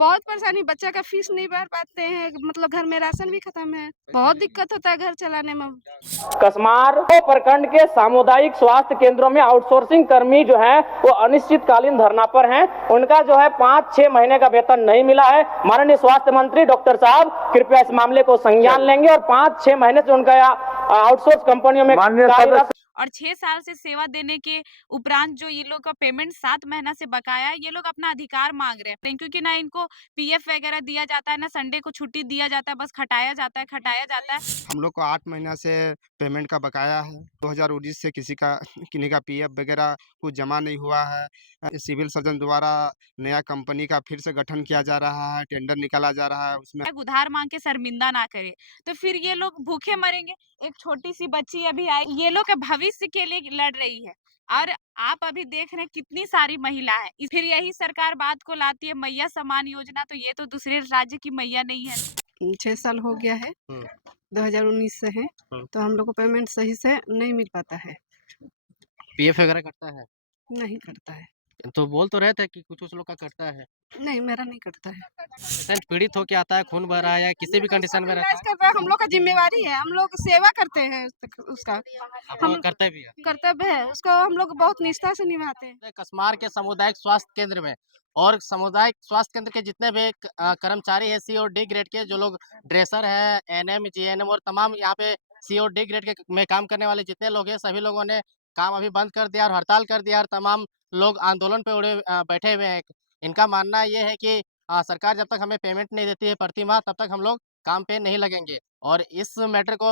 बहुत परेशानी, बच्चा का फीस नहीं भर पाते हैं, मतलब घर में राशन भी खत्म है, बहुत दिक्कत होता है घर चलाने में। कसमार प्रखंड के सामुदायिक स्वास्थ्य केंद्रों में आउटसोर्सिंग कर्मी जो है वो अनिश्चितकालीन धरना पर हैं। उनका जो है 5-6 महीने का वेतन नहीं मिला है। माननीय स्वास्थ्य मंत्री डॉक्टर साहब कृपया इस मामले को संज्ञान लेंगे और 5-6 महीने से उनका आउटसोर्स कंपनियों में कार्यरत और 6 साल से सेवा देने के उपरांत जो ये लोग का पेमेंट 7 महीना से बकाया है, ये लोग अपना अधिकार मांग रहे हैं, क्योंकि ना इनको पीएफ वगैरह दिया जाता है, ना संडे को छुट्टी दिया जाता है, बस खटाया जाता है। हम लोग को 8 महीना से पेमेंट का बकाया है। 2019 से किन्हीं का पीएफ वगैरह कुछ जमा नहीं हुआ है। सिविल सर्जन द्वारा नया कंपनी का फिर से गठन किया जा रहा है, टेंडर निकाला जा रहा है, उसमें उधार मांग के शर्मिंदा ना करे, तो फिर ये लोग भूखे मरेंगे। एक छोटी सी बच्ची अभी आई, ये लोग के भविष्य के लिए लड़ रही है, और आप अभी देख रहे हैं कितनी सारी महिला है। फिर यही सरकार बात को लाती है मैया समान योजना, तो ये तो दूसरे राज्य की मैया नहीं है। 6 साल हो गया है, 2019 से है, तो हम लोग को पेमेंट सही से नहीं मिल पाता है। पीएफ वगैरह कटता है? नहीं कटता है। तो बोल तो रहे थे कि कुछ लोग का कटता है। नहीं, मेरा नहीं कटता है। पेशेंट पीड़ित होके आता है, खून बह रहा है या किसी भी कंडीशन में रहता इलाज कर रहा है, हम लोग का जिम्मेवारी है, हम लोग सेवा करते हैं उसका, है, हम आपका कर्तव्य है। कर्तव्य है, उसको हम लोग बहुत निष्ठा से निभाते हैं। कसमार के सामुदायिक स्वास्थ्य केंद्र में और सामुदायिक स्वास्थ्य केंद्र के जितने भी कर्मचारी है सी और डी ग्रेड के, जो लोग ड्रेसर है, एनएम, जीएनएम और तमाम यहाँ पे सी और डी ग्रेड के में काम करने वाले जितने लोग हैं, सभी लोगों ने काम अभी बंद कर दिया और हड़ताल कर दिया और तमाम लोग आंदोलन पे बैठे हुए हैं। इनका मानना ये है कि सरकार जब तक हमें पेमेंट नहीं देती है प्रति माह, तब तक हम लोग काम पे नहीं लगेंगे। और इस मैटर को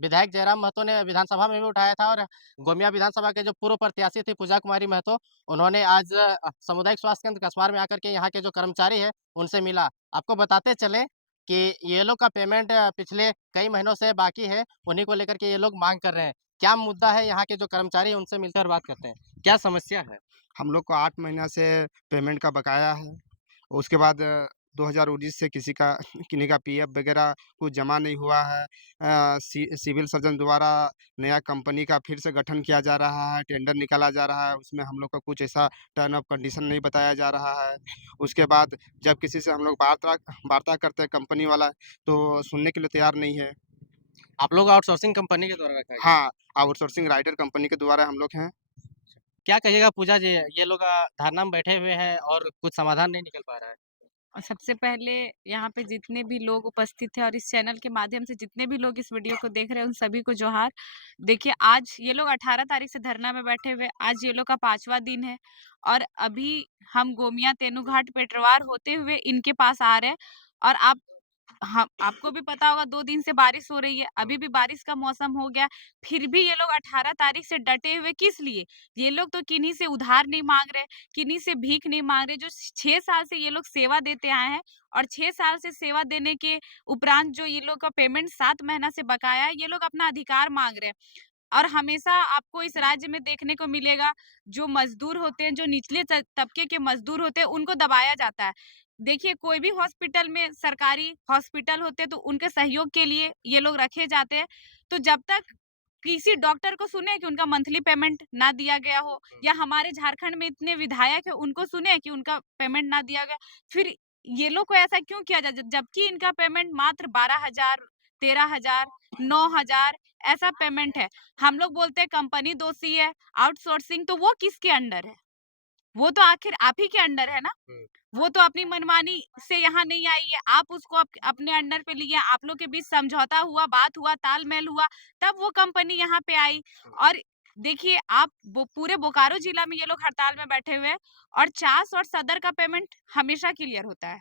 विधायक जयराम महतो ने विधानसभा में भी उठाया था और गोमिया विधानसभा के जो पूर्व प्रत्याशी थी पूजा कुमारी महतो, उन्होंने आज सामुदायिक स्वास्थ्य केंद्र कसमार में आकर के यहाँ के जो कर्मचारी है उनसे मिला। आपको बताते चले कि ये लोग का पेमेंट पिछले कई महीनों से बाकी है, उन्हीं को लेकर के ये लोग मांग कर रहे हैं। क्या मुद्दा है, यहाँ के जो कर्मचारी है उनसे मिलकर बात करते हैं, क्या समस्या है? हम लोग को 8 महीना से पेमेंट का बकाया है। उसके बाद 2019 से किन्हीं का पीएफ वगैरह कुछ जमा नहीं हुआ है। सिविल सर्जन द्वारा नया कंपनी का फिर से गठन किया जा रहा है, टेंडर निकाला जा रहा है, उसमें हम लोग का कुछ ऐसा टर्म ऑफ कंडीशन नहीं बताया जा रहा है। उसके बाद जब किसी से हम लोग वार्ता करते हैं कंपनी वाला, तो सुनने के लिए तैयार नहीं है। आप लोग आउटसोर्सिंग कंपनी के द्वारा रखा गया है? हाँ, आउटसोर्सिंग राइडर कंपनी के द्वारा हम लोग हैं। क्या कहिएगा पूजा जी, ये लोग धरना में बैठे हुए हैं और कुछ समाधान नहीं निकल पा रहा है। और सबसे पहले यहाँ पे जितने भी लोग उपस्थित हैं और इस चैनल के माध्यम से जितने भी लोग इस वीडियो को देख रहे हैं, उन सभी को जोहार। देखिए, आज ये लोग 18 तारीख से धरना में बैठे हुए, आज ये लोग का 5वां दिन है, और अभी हम गोमिया तेनूघाट पेटरवार होते हुए इनके पास आ रहे हैं। और हाँ, आपको भी पता होगा 2 दिन से बारिश हो रही है, अभी भी बारिश का मौसम हो गया, फिर भी ये लोग 18 तारीख से डटे हुए किस लिए? ये लोग तो किन्हीं से उधार नहीं मांग रहे, किन्हीं से भीख नहीं मांग रहे, जो 6 साल से ये लोग सेवा देते आए हैं, और 6 साल से सेवा देने के उपरांत जो ये लोग का पेमेंट 7 महीना से बकाया है, ये लोग अपना अधिकार मांग रहे हैं। और हमेशा आपको इस राज्य में देखने को मिलेगा, जो मजदूर होते हैं, जो निचले तबके के मजदूर होते हैं, उनको दबाया जाता है। देखिए, कोई भी हॉस्पिटल में, सरकारी हॉस्पिटल होते हैं, तो उनके सहयोग के लिए ये लोग रखे जाते हैं। तो जब तक किसी डॉक्टर को सुने कि उनका मंथली पेमेंट ना दिया गया हो, या हमारे झारखंड में इतने विधायक हैं, उनको सुने कि उनका पेमेंट ना दिया गया, फिर ये लोग को ऐसा क्यों किया जाए, जबकि इनका पेमेंट मात्र 12,000, 13,000, 9,000 ऐसा पेमेंट है। हम लोग बोलते हैं कंपनी दोषी है, आउटसोर्सिंग, तो वो किसके अंडर है? वो तो आखिर आप ही के अंडर है ना। वो तो अपनी मनमानी से यहाँ नहीं आई है, आप उसको अपने अंडर पे लिए, आप लोग के बीच समझौता हुआ, बात हुआ, तालमेल हुआ, तब वो कंपनी यहाँ पे आई। और देखिए, आप पूरे बोकारो जिला में ये लोग हड़ताल में बैठे हुए हैं, और चास और सदर का पेमेंट हमेशा क्लियर होता है,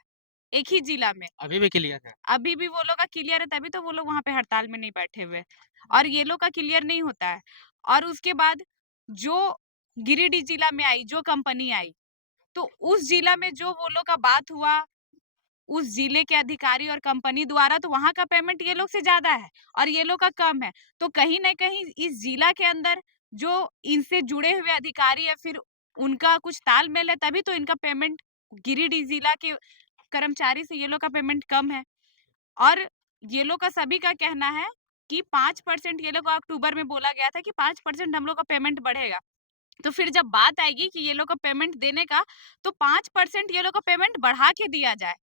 एक ही जिला में। अभी भी क्लियर है? अभी भी वो लोग का क्लियर है, तभी तो वो लोग वहाँ पे हड़ताल में नहीं बैठे हुए, और ये लोग का क्लियर नहीं होता है। और उसके बाद जो गिरिडीह जिला में आई, जो कंपनी आई, तो उस जिला में जो वो लोग का बात हुआ, उस जिले के अधिकारी और कंपनी द्वारा, तो वहाँ का पेमेंट ये लोग से ज़्यादा है और ये लोग का कम है। तो कहीं न कहीं इस जिला के अंदर जो इनसे जुड़े हुए अधिकारी है, फिर उनका कुछ तालमेल है, तभी तो इनका पेमेंट गिरिडीह जिला के कर्मचारी से ये लोग का पेमेंट कम है। और ये लोग का सभी का कहना है कि 5% ये लोग को अक्टूबर में बोला गया था कि 5% हम लोग का पेमेंट बढ़ेगा। तो फिर जब बात आएगी कि ये लोग को पेमेंट देने का, तो 5% ये लोग को पेमेंट बढ़ा के दिया जाए,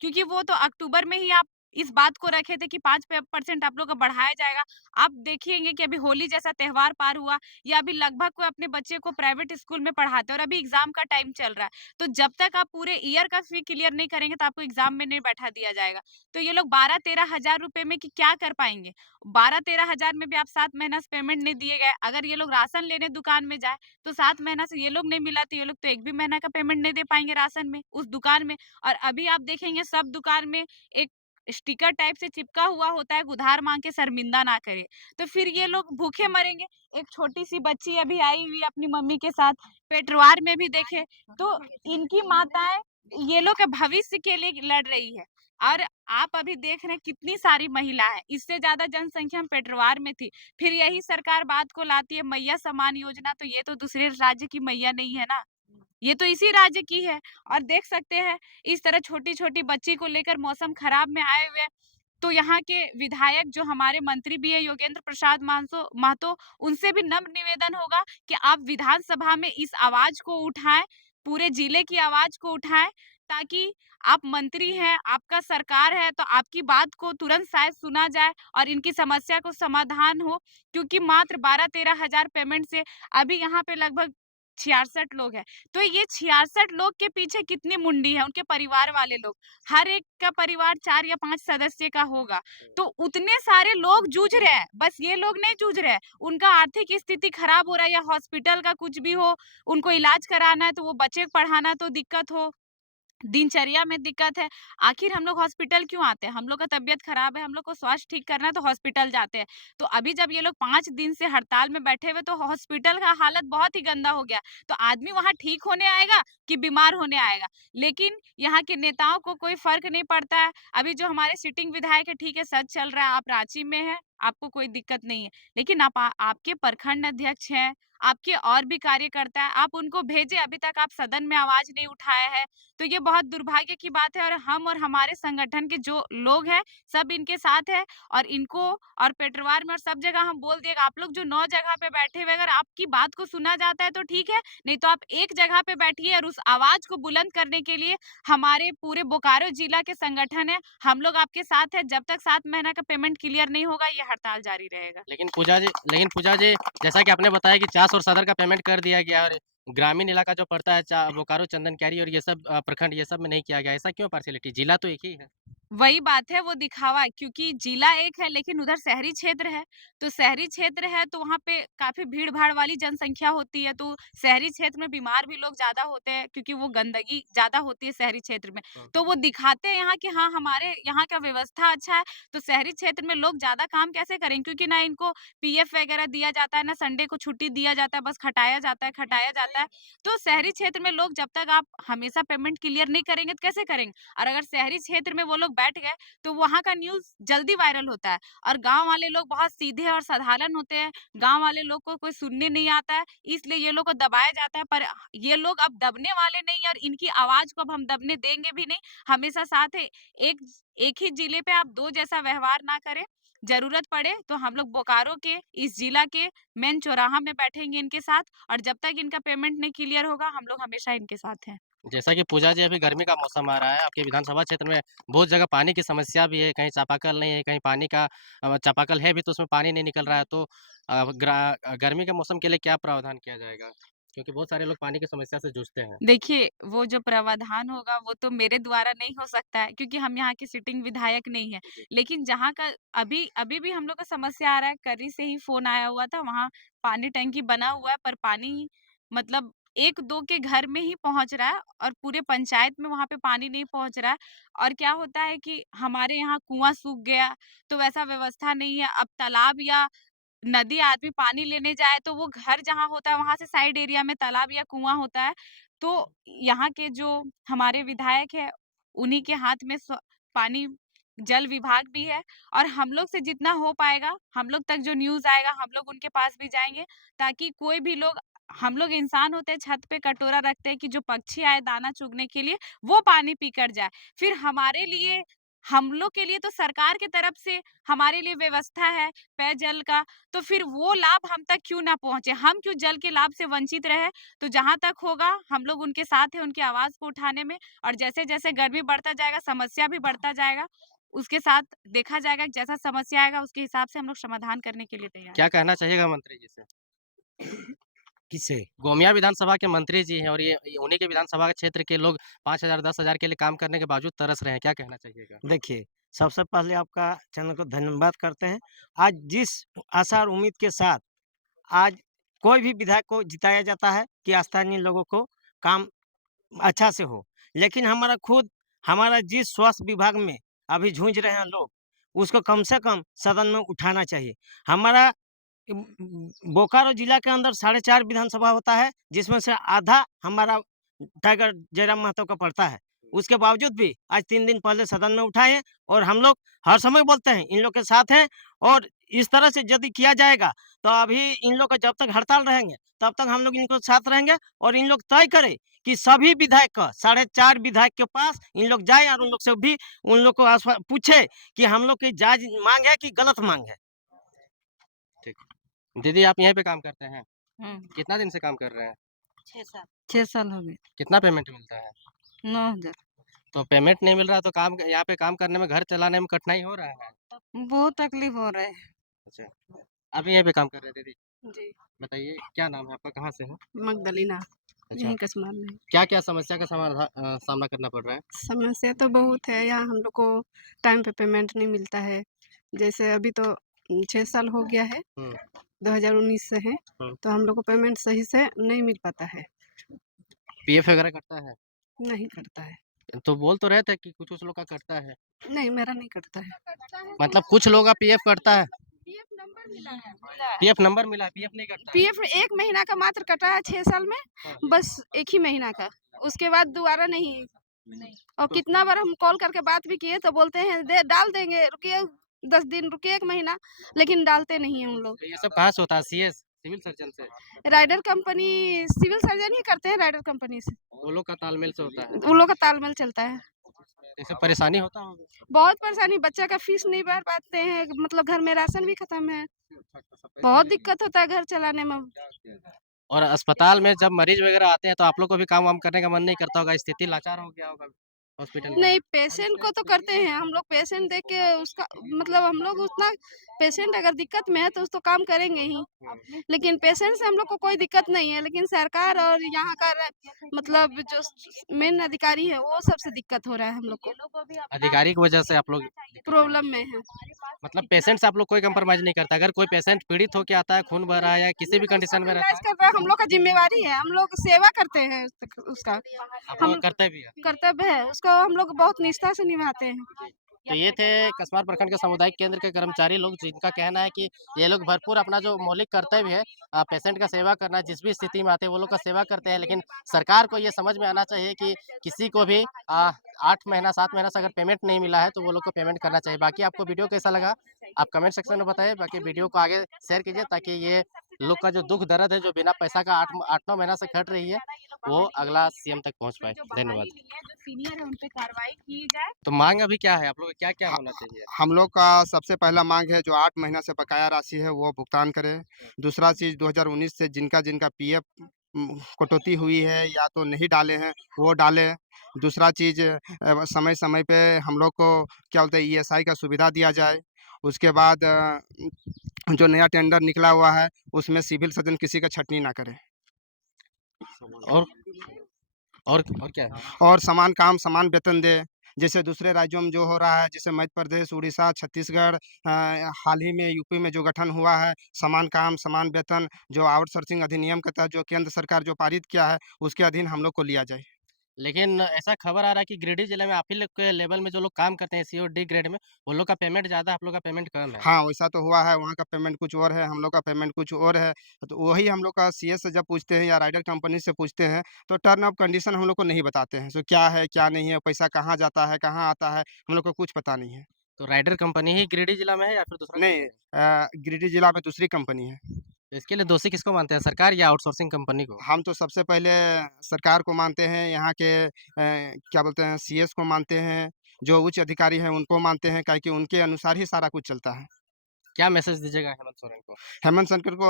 क्योंकि वो तो अक्टूबर में ही आप इस बात को रखे थे कि 5% आप लोग का बढ़ाया जाएगा। आप देखिएंगे कि अभी होली जैसा त्योहार पार हुआ, या अभी लगभग कोई अपने बच्चे को प्राइवेट स्कूल में पढ़ाते हैं और अभी एग्जाम का टाइम चल रहा है, तो जब तक आप पूरे ईयर का फी क्लियर नहीं करेंगे तो आपको एग्जाम में नहीं बैठा दिया जाएगा। तो ये लोग 12-13 हजार रुपए में कि क्या कर पाएंगे? 12-13 हजार में भी आप 7 महीना से पेमेंट नहीं दिए गए। अगर ये लोग राशन लेने दुकान में जाए, तो 7 महीना से ये लोग नहीं मिला, तो ये लोग तो 1 भी महीना का पेमेंट नहीं दे पाएँगे राशन में, उस दुकान में। और अभी आप देखेंगे सब दुकान में एक स्टिकर टाइप से चिपका हुआ होता है, उधार माँग के शर्मिंदा ना करे। तो फिर ये लोग भूखे मरेंगे। एक छोटी-सी बच्ची अभी आई हुई है अपनी मम्मी के साथ, पेटवार में भी देखे, तो इनकी माताएँ ये लोग के भविष्य के लिए लड़ रही है। और आप अभी देख रहे हैं कितनी सारी महिला है, इससे ज़्यादा जनसंख्या पेटवार में थी। फिर यही सरकार बात को लाती है मैया सम्मान योजना, तो ये तो दूसरे राज्य की मैया नहीं है ना, ये तो इसी राज्य की है। और देख सकते हैं इस तरह छोटी-छोटी बच्ची को लेकर मौसम खराब में आए हुए हैं। तो यहाँ के विधायक जो हमारे मंत्री भी है योगेंद्र प्रसाद महतो, उनसे भी नम्र निवेदन होगा कि आप विधानसभा में इस आवाज को उठाएं, पूरे जिले की आवाज को उठाएं, ताकि आप मंत्री हैं, आपका सरकार है, तो आपकी बात को तुरंत शायद सुना जाए और इनकी समस्या को समाधान हो। क्योंकि मात्र 12-13 हजार पेमेंट से अभी यहाँ पे लगभग 66 लोग हैं। तो ये 66 लोग के पीछे कितनी मुंडी है, उनके परिवार वाले लोग। हर एक का परिवार 4 या 5 सदस्य का होगा। तो उतने सारे लोग जूझ रहे हैं, बस ये लोग नहीं जूझ रहे हैं। उनका आर्थिक स्थिति खराब हो रहा है या हॉस्पिटल का कुछ भी हो, उनको इलाज कराना है, तो वो बच्चे को पढ़ाना तो दिक्कत हो, दिनचर्या में दिक्कत है। आखिर हम लोग हॉस्पिटल क्यों आते हैं? हम लोग का तबीयत खराब है, हम लोग को स्वास्थ्य ठीक करना है तो हॉस्पिटल जाते हैं। तो अभी जब ये लोग 5 दिन से हड़ताल में बैठे हुए, तो हॉस्पिटल का हालत बहुत ही गंदा हो गया। तो आदमी वहाँ ठीक होने आएगा कि बीमार होने आएगा? लेकिन यहाँ के नेताओं को कोई फ़र्क नहीं पड़ता है। अभी जो हमारे सिटिंग विधायक है, ठीक है सच चल रहा है, आप रांची में हैं, आपको कोई दिक्कत नहीं है। लेकिन आपके प्रखंड अध्यक्ष हैं, आपके और भी कार्यकर्ता हैं, आप उनको भेजें, अभी तक आप सदन में आवाज़ नहीं उठाए हैं। तो ये बहुत दुर्भाग्य की बात है। और हम और हमारे संगठन के जो लोग हैं, सब इनके साथ है। और इनको और पेटरवार में और सब जगह हम बोल दिए, आप लोग जो 9 जगह पे बैठे हुए, अगर आपकी बात को सुना जाता है तो ठीक है, नहीं तो आप एक जगह पे बैठिए। और उस आवाज को बुलंद करने के लिए हमारे पूरे बोकारो जिला के संगठन है, हम लोग आपके साथ है। जब तक 7 महीना का पेमेंट क्लियर नहीं होगा, ये हड़ताल जारी रहेगा। लेकिन पूजा जी, जैसा कि आपने बताया कि चास और सदर का पेमेंट कर दिया गया और ग्रामीण इलाका जो पड़ता है बोकारो, चंदन कैरी और ये सब प्रखंड, ये सब में नहीं किया गया। ऐसा क्यों पार्शियलिटी? जिला तो एक ही है। वही बात है, वो दिखावा है, क्योंकि जिला एक है लेकिन उधर शहरी क्षेत्र है। तो शहरी क्षेत्र है तो वहाँ पे काफ़ी भीड़-भाड़ वाली जनसंख्या होती है, तो शहरी क्षेत्र में बीमार भी लोग ज़्यादा होते हैं, क्योंकि वो गंदगी ज़्यादा होती है शहरी क्षेत्र में। तो वो दिखाते हैं यहाँ कि हाँ, हमारे यहाँ का व्यवस्था अच्छा है, तो शहरी क्षेत्र में लोग ज़्यादा काम कैसे करेंगे? क्योंकि ना इनको पीएफ वगैरह दिया जाता है, ना संडे को छुट्टी दिया जाता है, बस खटाया जाता है, खटाया जाता है। तो शहरी क्षेत्र में लोग जब तक आप हमेशा पेमेंट क्लियर नहीं करेंगे, तो कैसे करेंगे? और अगर शहरी क्षेत्र में वो लोग बैठ गए, तो वहाँ का न्यूज़ जल्दी वायरल होता है। और गाँव वाले लोग बहुत सीधे और साधारण होते हैं। गाँव वाले लोग को कोई सुनने नहीं आता है, इसलिए ये लोग को दबाया जाता है। पर ये लोग अब दबने वाले नहीं हैं और इनकी आवाज़ को अब हम दबने देंगे भी नहीं। हमेशा साथ है। एक एक ही जिले पे आप 2 जैसा व्यवहार ना करें। ज़रूरत पड़े तो हम लोग बोकारो के इस जिला के मेन चौराहा में बैठेंगे इनके साथ, और जब तक इनका पेमेंट नहीं क्लियर होगा, हम लोग हमेशा इनके साथ हैं। जैसा कि पूजा जी, अभी गर्मी का मौसम आ रहा है, आपके विधानसभा क्षेत्र में बहुत जगह पानी की समस्या भी है, कहीं चापाकल नहीं है, कहीं पानी का चापाकल है भी तो उसमें पानी नहीं निकल रहा है। तो गर्मी के मौसम के लिए क्या प्रावधान किया जाएगा? क्योंकि बहुत सारे लोग पानी की समस्या से जूझते हैं। देखिए, वो जो प्रावधान होगा वो तो मेरे द्वारा नहीं हो सकता है, क्योंकि हम यहाँ के सिटिंग विधायक नहीं हैं। जी। लेकिन जहाँ का अभी अभी भी हम लोग का समस्या आ रहा है, कर्री से ही फ़ोन आया हुआ था, वहाँ पानी टंकी बना हुआ है, पर पानी मतलब 1-2 के घर में ही पहुँच रहा है और पूरे पंचायत में वहाँ पे पानी नहीं पहुँच रहा है। और क्या होता है कि हमारे यहाँ कुआँ सूख गया, तो वैसा व्यवस्था नहीं है। अब तालाब या नदी आदमी पानी लेने जाए, तो वो घर जहाँ होता है वहाँ से साइड एरिया में तालाब या कुआँ होता है। तो यहाँ के जो हमारे विधायक हैं, उन्हीं के हाथ में पानी जल विभाग भी है। और हम लोग से जितना हो पाएगा, हम लोग तक जो न्यूज़ आएगा, हम लोग उनके पास भी जाएँगे, ताकि कोई भी लोग, हम लोग इंसान होते हैं, छत पे कटोरा रखते हैं कि जो पक्षी आए दाना चुगने के लिए, वो पानी पीकर जाए। फिर हमारे लिए हम लोग के लिए तो सरकार की तरफ से हमारे लिए व्यवस्था है पेयजल का, तो फिर वो लाभ हम तक क्यों ना पहुँचे? हम क्यों जल के लाभ से वंचित रहे? तो जहाँ तक होगा हम लोग उनके साथ हैं, उनकी आवाज़ को उठाने में, और जैसे-जैसे गर्मी बढ़ता जाएगा, समस्या भी बढ़ता जाएगा, उसके साथ देखा जाएगा कि जैसा समस्या आएगा उसके हिसाब से हम लोग समाधान करने के लिए तैयार हैं। क्या कहना चाहिएगा मंत्री जी से? किससे? गोमिया विधानसभा के मंत्री जी हैं और ये उन्हीं के विधानसभा के क्षेत्र के लोग 5,000 10,000 के लिए काम करने के बावजूद तरस रहे हैं, क्या कहना चाहिएगा? देखिए, सबसे पहले आपका चैनल को धन्यवाद करते हैं। आज जिस आशा और उम्मीद के साथ आज कोई भी विधायक को जिताया जाता है कि स्थानीय लोगों को काम अच्छा से हो। लेकिन हमारा जिस स्वास्थ्य विभाग में अभी जूझ रहे हैं लोग, उसको कम से कम सदन में उठाना चाहिए। हमारा बोकारो जिला के अंदर 4.5 विधानसभा होता है, जिसमें से आधा हमारा टाइगर जयराम महतो का पड़ता है। उसके बावजूद भी आज 3 दिन पहले सदन में उठाए हैं और हम लोग हर समय बोलते हैं इन लोग के साथ हैं, और इस तरह से यदि किया जाएगा तो अभी इन लोग का जब तक हड़ताल रहेंगे तब तक हम लोग इनको साथ रहेंगे, और इन लोग तय करें कि सभी विधायक का 4.5 विधायक के पास इन लोग जाए और उन लोग से भी उन लोग को पूछे कि हम लोग की जायज मांग है कि गलत मांग है। दीदी आप यहीं पे काम करते हैं? हुँ। कितना दिन से काम कर रहे हैं? 6 साल हो गए। कितना पेमेंट मिलता है? 9,000। तो पेमेंट नहीं मिल रहा तो काम यहाँ पे काम करने में, घर चलाने में कठिनाई हो रहा है? बहुत तकलीफ हो रहा है। अच्छा, आप यहीं पे काम कर रहे हैं दीदी? जी। बताइए क्या नाम है आपका, कहाँ से हैं? मगदलीना, अच्छा, यहीं कस्माल में। क्या-क्या समस्या का सामना करना पड़ रहा है? समस्या तो बहुत है, यहाँ हम लोग को टाइम पे पेमेंट नहीं मिलता है। जैसे अभी तो 6 साल हो गया है, हुँ, 2019 से है, हुँ। तो हम लोग को पेमेंट सही से नहीं मिल पाता है, पीएफ वगैरह कटता है? नहीं कटता है। तो बोल तो रहे थे कि कुछ-कुछ लोग का कटता है। नहीं, मेरा नहीं कटता है। मतलब कुछ लोग का पीएफ कटता है, पीएफ नंबर मिला है। पीएफ नंबर मिला है, पीएफ नहीं कटता है। पीएफ 1 महीना का मात्र कटा है 6 साल में, हाँ, बस 1 ही महीना का, उसके बाद दोबारा नहीं। और तो कितना बार हम कॉल करके बात भी किए तो बोलते हैं दे डाल देंगे, रुकिए 10 दिन, रुकिए 1 महीना, लेकिन डालते नहीं हैं उन लोग। ये सब कहाँ से होता है? सीएस, सिविल सर्जन से? राइडर कंपनी सिविल सर्जन ही करते हैं राइडर कंपनी से, वो लोग का तालमेल से होता है। उन लोग का तालमेल चलता है। इससे परेशानी होता होगा? बहुत परेशानी, बच्चा का फीस नहीं भर पाते हैं, मतलब घर में राशन भी खत्म है, बहुत दिक्कत होता है घर चलाने में। और अस्पताल में जब मरीज वगैरह आते हैं तो आप लोग को भी काम-वाम करने का मन नहीं करता होगा, स्थिति लाचार हो गया होगा हॉस्पिटल का? नहीं, पेशेंट को तो करते हैं हम लोग, पेशेंट देख के उसका मतलब हम लोग उतना, पेशेंट अगर दिक्कत में है तो उसको काम करेंगे ही, लेकिन पेशेंट से हम लोग को कोई दिक्कत नहीं है, लेकिन सरकार और यहाँ का मतलब जो मेन अधिकारी है वो सबसे दिक्कत हो रहा है हम लोग को, अधिकारी की वजह से आप लोग प्रॉब्लम में है। मतलब पेशेंट से आप लोग कोई कंप्रोमाइज़ नहीं करता? अगर कोई पेशेंट पीड़ित होके आता है, खून बह रहा है या किसी भी कंडीशन में रहता इलाज है, कर रहा है, हम लोग का जिम्मेवारी है, हम लोग सेवा करते हैं उसका, आप हम लोग करते भी हैं। कर्तव्य है, उसको हम लोग बहुत निष्ठा से निभाते हैं। तो ये थे कसमार प्रखंड के सामुदायिक केंद्र के कर्मचारी लोग, जिनका कहना है कि ये लोग भरपूर अपना जो मौलिक कर्तव्य है पेशेंट का सेवा करना, जिस भी स्थिति में आते हैं वो लोग का सेवा करते हैं, लेकिन सरकार को ये समझ में आना चाहिए कि किसी को भी 8 महीना 7 महीना से अगर पेमेंट नहीं मिला है तो वो लोग को पेमेंट करना चाहिए। बाकी आपको वीडियो कैसा लगा आप कमेंट सेक्शन में बताइए, बाकी वीडियो को आगे शेयर कीजिए ताकि ये लोग का जो दुख दर्द है, जो बिना पैसा का 8-9 महीना से खट रही है, वो अगला सीएम तक पहुँच पाए। धन्यवाद। जो सीनियर है उन पे कार्रवाई की जाए। तो माँग अभी क्या है? आप लोग का क्या-क्या ह होना चाहिए? हम लोग का सबसे पहला माँग है जो 8 महीना से बकाया राशि है वो भुगतान करें। दूसरा चीज़ 2019 से जिनका पीएफ कटौती हुई है या तो नहीं डाले हैं, वो डालें। दूसरा चीज़ समय-समय पे हम लोग को क्या बोलते हैं ईएसआई का सुविधा दिया जाए। उसके बाद जो नया टेंडर निकला हुआ है उसमें सिविल सर्जन किसी का छँटनी ना करे। और और क्या है? और समान काम समान वेतन दें। जैसे दूसरे राज्यों में जो हो रहा है, जैसे मध्य प्रदेश, उड़ीसा, छत्तीसगढ़ हाल ही में यूपी में जो गठन हुआ है, समान काम समान वेतन जो आउटसोर्सिंग अधिनियम के तहत जो केंद्र सरकार जो पारित किया है, उसके अधीन हम लोग को लिया जाए। लेकिन ऐसा खबर आ रहा है कि गिरिडीह जिले में आप ही लोग के लेवल में जो लोग काम करते हैं सी और डी ग्रेड में, वो लोग का पेमेंट ज़्यादा, आप लोग का पेमेंट कम है। हाँ, वैसा तो हुआ है, वहाँ का पेमेंट कुछ और है, हम लोग का पेमेंट कुछ और है। तो वही हम लोग का सीएस से जब पूछते हैं या राइडर कंपनी से पूछते हैं, तो टर्म ऑफ कंडीशन हम लोग को नहीं बताते हैं। सो क्या है, क्या नहीं है, पैसा कहाँ जाता है, कहाँ आता है, हम लोग को कुछ पता नहीं है। तो राइडर कंपनी ही गिरिडीह जिला में है या फिर दूसरा नहीं कंपनी है? गिरिडीह जिला में दूसरी कंपनी है। तो इसके लिए दोषी किसको मानते हैं, सरकार या आउटसोर्सिंग कंपनी को? हम तो सबसे पहले सरकार को मानते हैं, यहाँ के क्या बोलते हैं सीएस को मानते हैं जो उच्च अधिकारी हैं उनको मानते हैं, काहे कि उनके अनुसार ही सारा कुछ चलता है। क्या मैसेज दीजिएगा हेमंत सोरेन को? हेमंत सोरेन को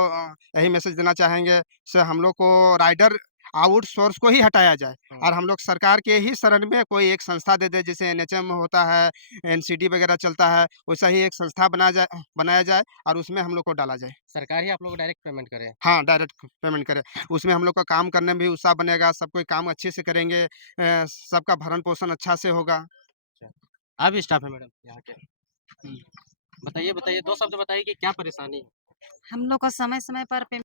यही मैसेज देना चाहेंगे से हम लोग को राइडर आउटसोर्स को ही हटाया जाए और हम लोग सरकार के ही शरण में कोई एक संस्था दे दे, जैसे एनएचएम होता है, एनसीडी वगैरह चलता है, वैसा ही एक संस्था बनाया जाए और उसमें हम लोग को डाला जाए। सरकार ही आप लोग को डायरेक्ट पेमेंट करे। हाँ, डायरेक्ट पेमेंट करें। उसमें हम लोग का काम करने में भी उत्साह बनेगा, सब कोई काम अच्छे से करेंगे, सबका भरण-पोषण अच्छा से होगा। आप भी स्टाफ है मैडम यहाँ के? बताइए, बताइए 2 शब्द बताइए कि क्या परेशानी है? हम लोग को समय-समय पर